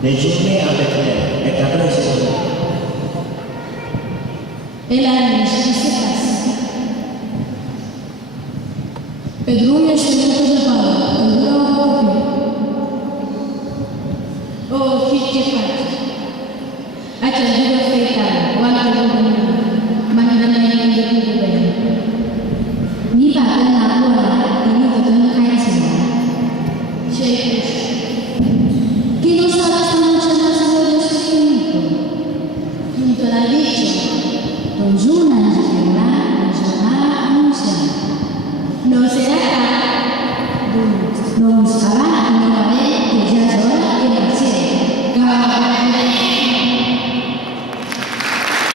de giorni a Betlemme e traprese E la luce si passa. Pedrone è scegliuto da Paolo, non lo più. Oh, figli e fatti. A te la devo aspettare, quanto devo ma non è niente più bene. Mi va per la lavora e io vedo una canzone. C'è chi non sa la stanza del Signore finito. Finito la legge. Don Giuna, non si